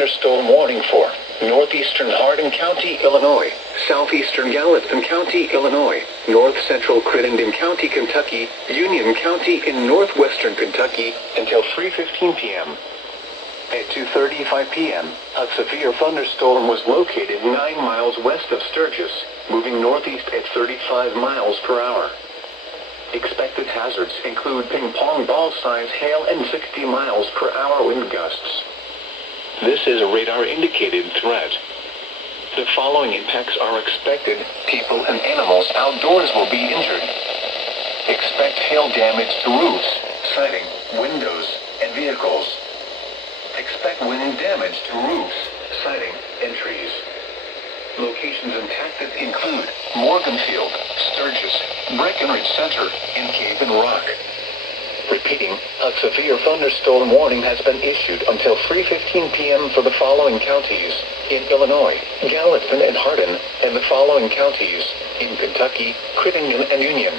thunderstorm warning for northeastern Hardin County, Illinois, southeastern Gallatin County, Illinois, north-central Crittenden County, Kentucky, Union County in northwestern Kentucky until 3:15 p.m. At 2:35 p.m., a severe thunderstorm was located 9 miles west of Sturgis, moving northeast at 35 miles per hour. Expected hazards include ping-pong ball-size hail and 60 miles per hour wind gusts. This is a radar-indicated threat. The following impacts are expected. People and animals outdoors will be injured. Expect hail damage to roofs, siding, windows, and vehicles. Expect wind damage to roofs, siding, and trees. Locations impacted include Morganfield, Sturgis, Breckenridge Center, and Cave and Rock. Repeating, a severe thunderstorm warning has been issued until 3:15 p.m. for the following counties in Illinois, Gallatin and Hardin, and the following counties in Kentucky, Crittenden and Union.